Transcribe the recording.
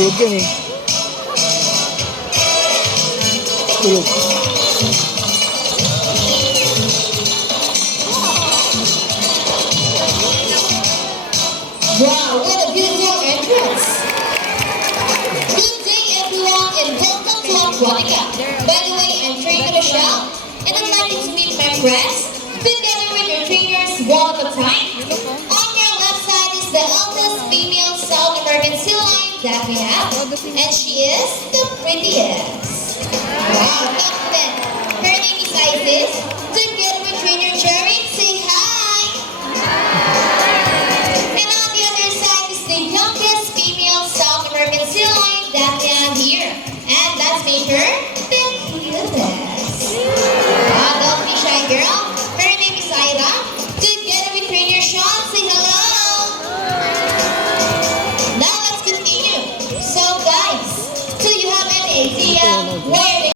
Tulog yan eh. Tulog. Wow, what a beautiful entrance! Good day everyone and welcome to Aquatica. By the way, I'm Trainer Michelle and I'd like you to meet my friends together with your trainers one at a time. On your left side is the eldest female South American sea lion that we have, and she is the prettiest. Wow, confident. Her name is Isis. Together with trainer Jerry, say hi. And on the other side is the youngest female South American sea lion that we have here, and let's make her